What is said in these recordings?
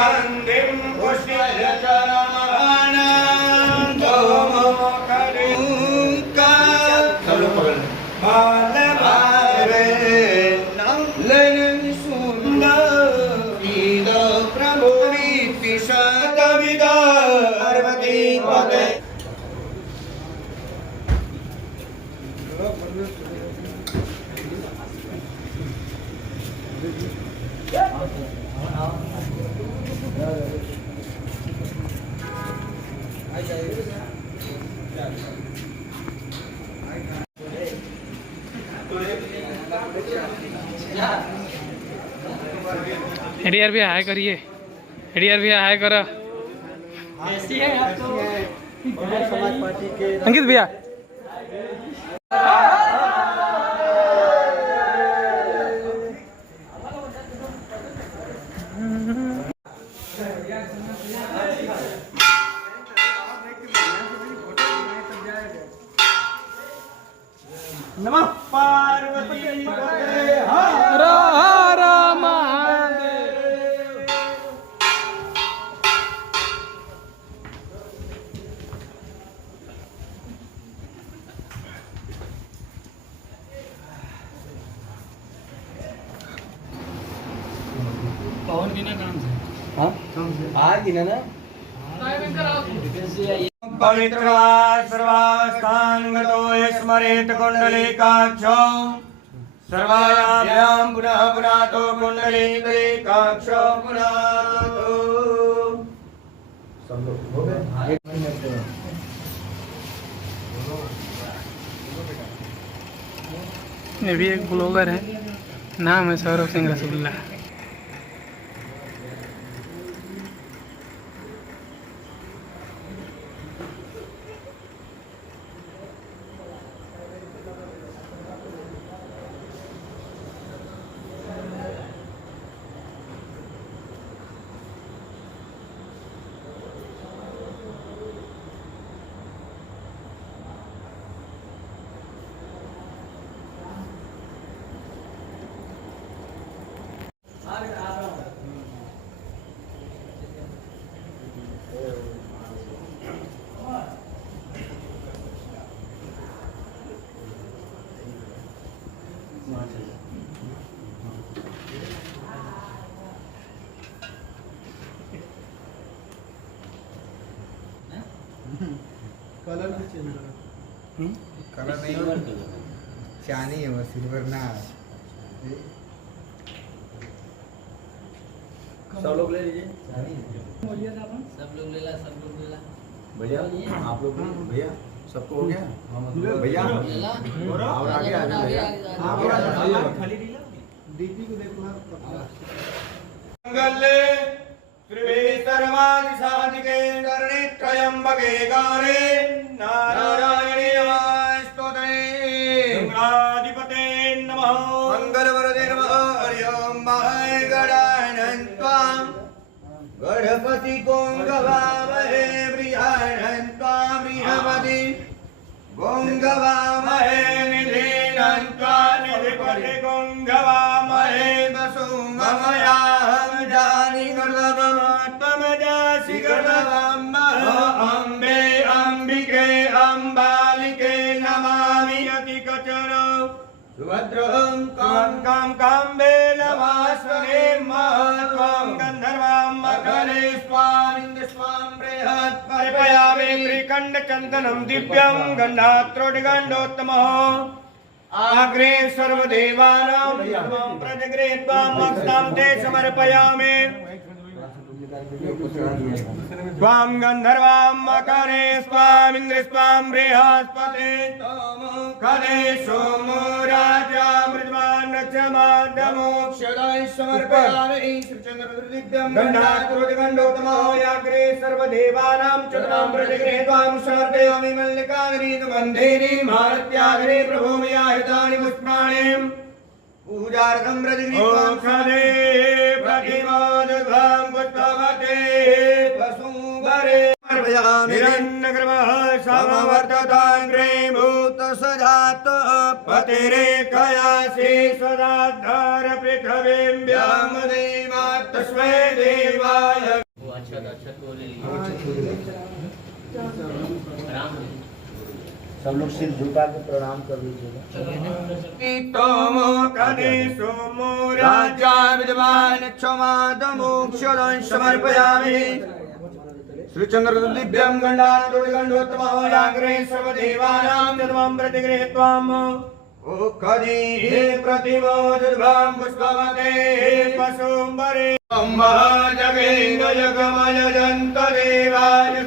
सुगन्धिं पुष्पयचनमानन्दोमोकलिका बालभावे लन सुन्दर प्रभुरीति शतविदा पार्वती पते एडीआर भी हाय करिए, एडीआर भी हाय करो। ऐसी है आप तो समाज पार्टी के अंकित भैया नमः पार्वती पते हर हर महादेव। पवन बिना काम से हाँ आज गिना ना पवित्रा सर्वावस्थान गतो स्मरेत कुंडलिकाक्षो सर्वायाभ्यां पुनः पुनातो कुंडलिकाक्षो पुनातो। सब लोग हो गए। ये भी एक ब्लॉगर है, नाम है सौरभ सिंह रसगुल्ला। कलर भी चेंज करो। कलर नहीं हो चांदी है वो सिल्वर ना। सब लोग ले लीजिए। सब लोग ले ला, सब लोग ले ला। भैया आप लोग भैया सबको हो गया भैया ले ला। और आगे आ जाओ भैया डीपी को देखो मंगले त्रिवे सर्वादि साधिके करणे त्रयंबके गौरे नारायणे नमस्तुते गणाधिपते नमः मंगलवरदे नमः हरि ओम महागणानंद त्वां गणपति गोंगवामहे बृहन्नन्द त्वां बृहस्पति गोंगवामहे निधीनां त्वां निधिपति गोंगवामहे वसुममयाहं जानि गर्वमत्तमजासि गर्वमः अम्बे अम्बिके अम्बालिके नमामि अतिकचन सुभद्रं कां काम्बे नमास्महे महत्वं गन्धर्वां मकरे स्वामिन्द्र स्वां बृहत् परिपयामि त्रिकण्डचन्दनं दिव्यं गन्धात्रोडिगण्डोत्तमः आग्रे सर्वदेवानां प्रजगृहीत्वा मत्स्तां ते समर्पयामि स्वां गन्धर्वां मकरे स्वामिन्द्र स्वां बृहस्पते खले सोमो राजा मृद्वान् रक्षमादमोक्षदाय समर्पयामि श्रीचन्द्रदिव्यं गन्धात्रोडिगण्डोत्तमो याग्रे सर्वदेवानां चतुरां प्रजगृहीत्वा समर्पयामि मल्लिकाग्नि सुगन्धेनि भारत्याग्रे प्रभूमयाहितानि पुष्पाणि पूजार्थं प्रजगृहीत्वा खले प्रतिमादघं पुष्पवते वसुंधरे हिरण्यगर्भः समवर्तताग्रे भूतसजात पतिरेकयासि सदाधार पृथिवीं व्यामदेवा तस्मै देवाय सब लोग सिर झुका के प्रणाम कर लीजिएगा। राजा विद्वान क्षमादमोक्षदं समर्पयामि। श्रीचंद्र दिव्यं गंडाग्रे सर्वदेवानां यद्वं प्रतिगृहीत्वाम् ओखदी प्रतिमोदुर्भं पुष्पवते पशुम्बरे जगेन्द्र जगमय जंत देवानि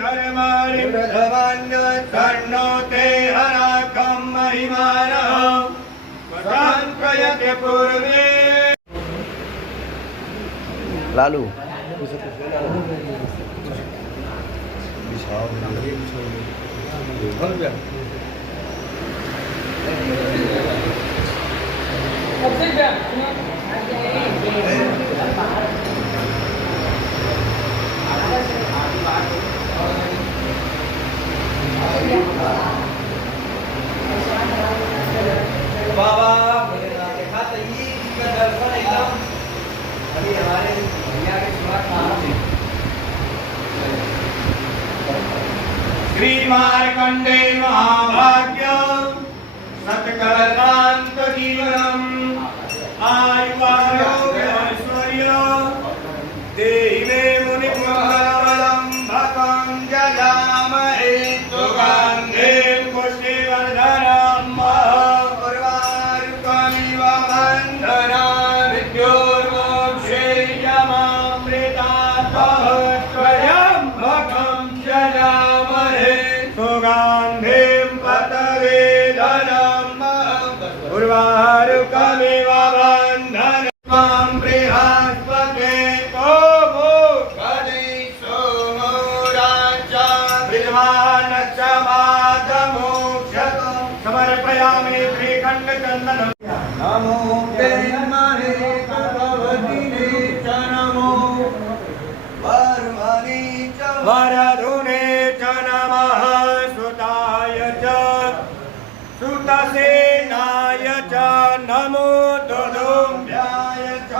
धर्मानि प्रधमान्य तन्नोते हराकं महिमानः प्रयते पूर्वे। लालू बाबा देखा तो ये दर्शन एकदम अभी हमारे भैया के शुरुआत श्री मार्कंडे महाभाग्य सत्कर्मांत जीवनम आयुवारोग्य ऐश्वर्य देहि मे मुनि मंगलम भगं जजामहे सुगंधे पुष्टिवर्धनम उर्वारुकमिव बन्धना विद्योर्मोक्षे यमामृतातः स्वयं भगं जजामहे सुगन्धिं पतवे धनम् उर्वारुकमिव बन्धनं त्वं बृहस्पते कोमो कदि सोमो राजा विद्वान् च मादमोक्षतं समर्पयामि श्रीखण्डचन्दनं। नमो ब्रह्मणे भगवतिने च नमो वर्मणे च वरदुने च नमः सुताय च सुतसेनाय च नमो दुदुम्भ्याय च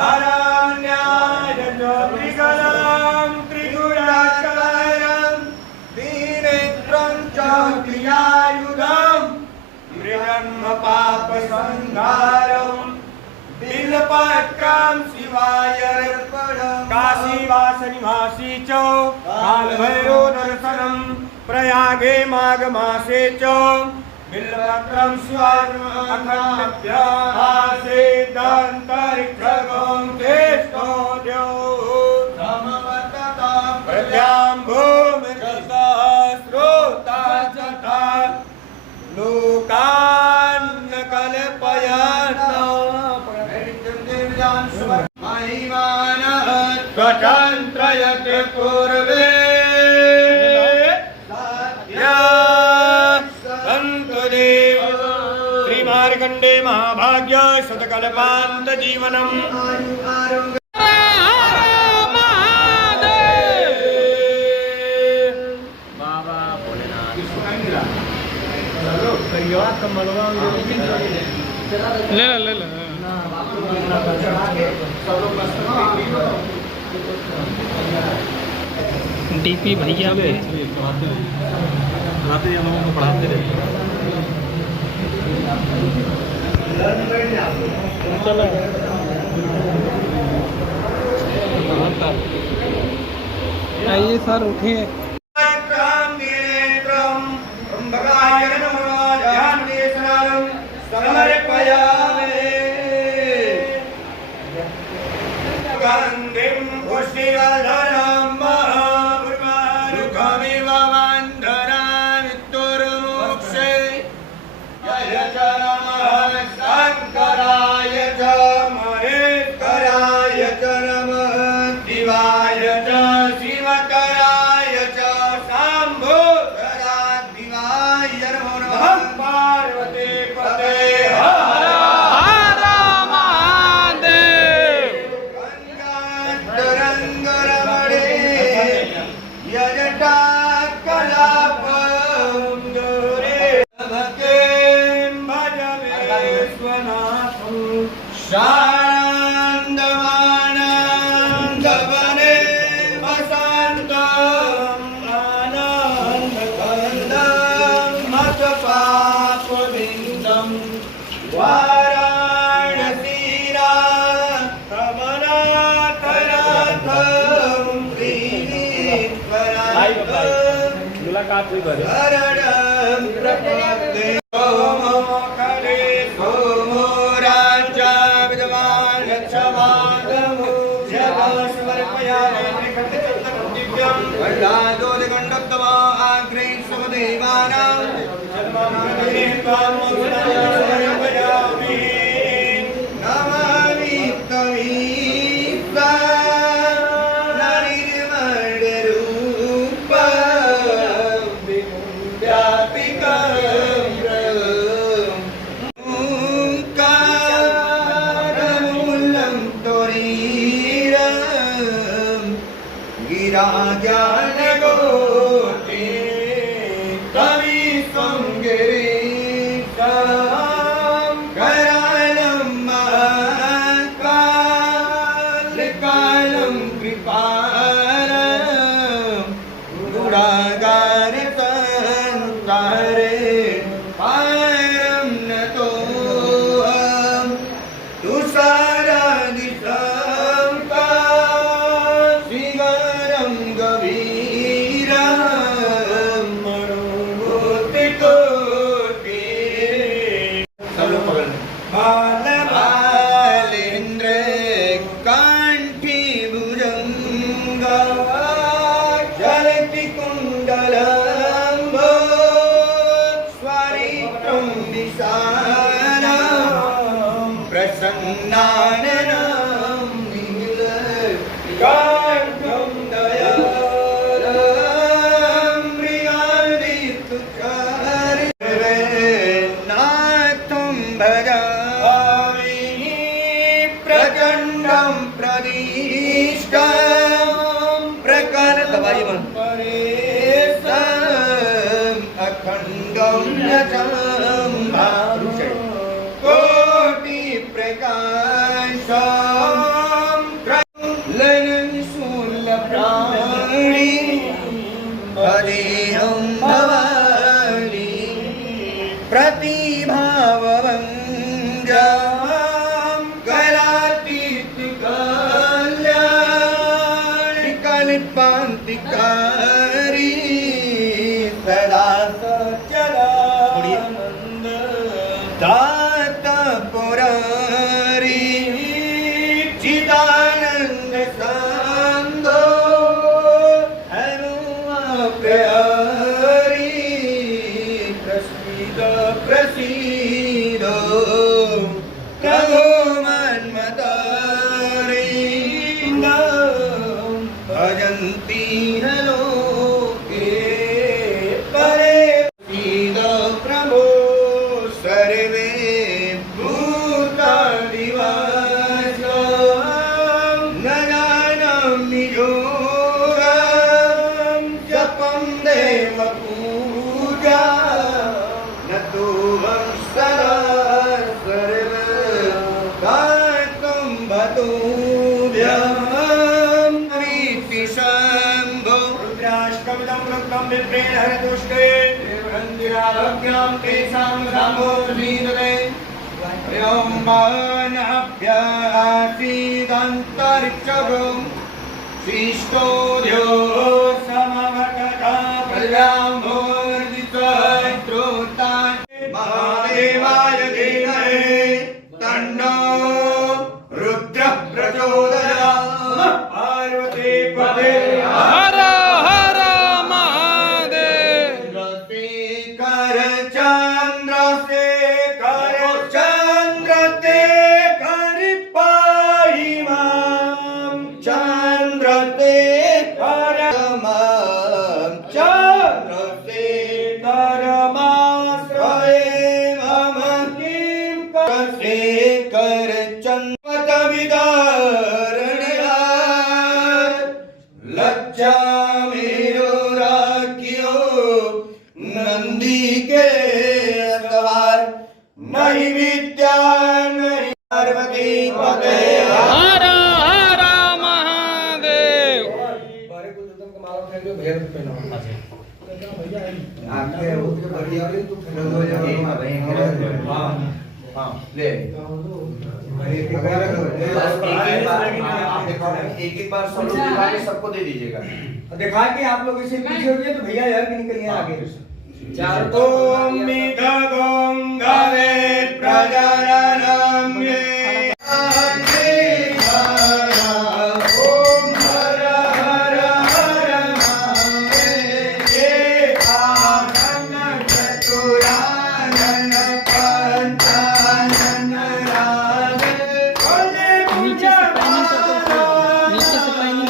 हरण्याय च त्रिगलं त्रिगुणाकारं वीरेन्द्रं च क्रियायुधं ब्रह्म पाप संहारं बिल्वपत्रं शिवाय अर्पणं। काशीवास निवासी च कालभैरव दर्शनं प्रयागे माघ मासे च बिल्वपत्रं शिवाय अखण्डभ्यासे दन्तरिक्षगं तेष्ठो द्यो समवतता प्रत्यां भूमिकर्ता श्रोता चता लोकान् कल्पयन् महिमानः स्वतन्त्रयते पूर्वे सन्तदेव श्रीमार्कण्डे महाभाग्य शतकल्पान्त जीवनम् ले लो ले लो। डीपी भैया पढ़ाते हम लोगों को पढ़ाते रहे। आइए सर उठिए। गन्धिं पुष्टिवर्धनं महापुरुषारुकमिव बन्धनानि दुर्मोक्षे यय च नमः शङ्कराय च महेश्वराय च नमः शिवाय च शिवकराय च शम्भुधरा दिवाय नमो नमः पार्वती पते रंग रमण मुलाकात हुई बड़ी शरणं प्रपद्ये सोमो करे सोमो राजा विद्वान् रक्षमादमो जगस्वर्पयामे निकटचत्रं दिव्यं वरदादोदगण्डोत्तमा आग्रे स्वदेवानां जन्मनामे त्वां समर्पयामि नमामि तमीसा ले दिखाओगे, एक एक बार सब लोग दिखा के सबको दे दीजिएगा। दिखा के आप लोग इसे पीछे हो गए तो भैया यार कि निकलिए आगे। ओम मेघा गंगावे प्रजननम्ये ओम हर हर हर महादेव आनंद चतुरानन पंचानन राधे बोले नीचे से पानी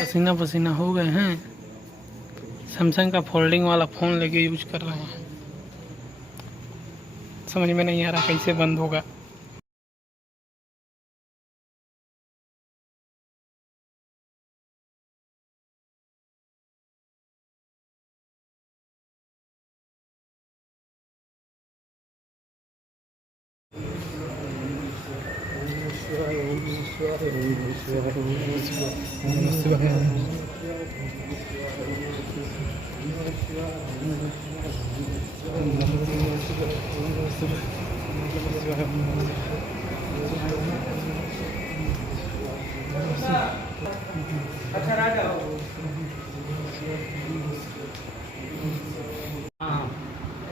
पसीना पसीना हो गए हैं। सैमसंग का फोल्डिंग वाला फ़ोन लेके यूज कर रहे हैं। समझ में नहीं आ रहा कैसे बंद होगा।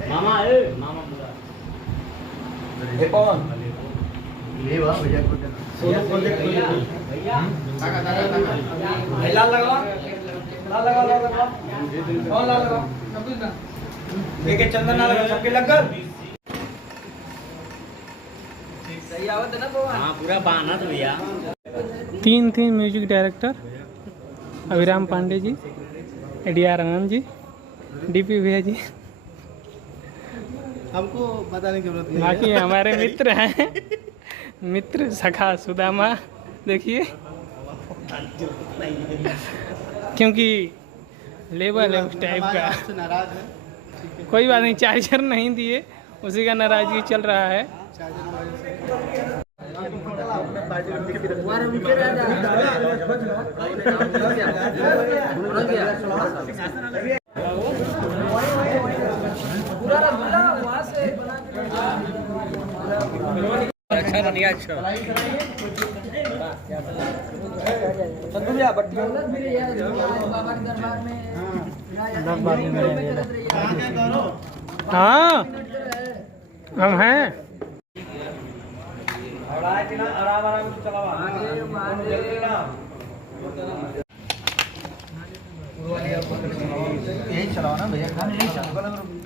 मामा मामा पूरा हे कौन भैया लाल लगाओ लाल लगाओ लाल लगाओ कौन लाल लगाओ एक एक चंदन ना लगा सबके लग कर सही आवत है ना वो। हाँ पूरा बाना तो भैया। तीन म्यूजिक डायरेक्टर अभिराम पांडे जी, ADR आनंद जी, DP भैया जी, हमको बताने की जरूरत नहीं बाकी हमारे मित्र हैं, मित्र सखा सुदामा। देखिए क्योंकि लेवल है उस टाइप का। नाराज है। कोई बात नहीं, चार्जर नहीं दिए उसी का नाराजगी चल रहा है। अच्छा नहीं अच्छा हाँ हम हैं। आराम आराम से चलाओ जल्दी ना यही चलाओ ना भैया, यही चलाओ।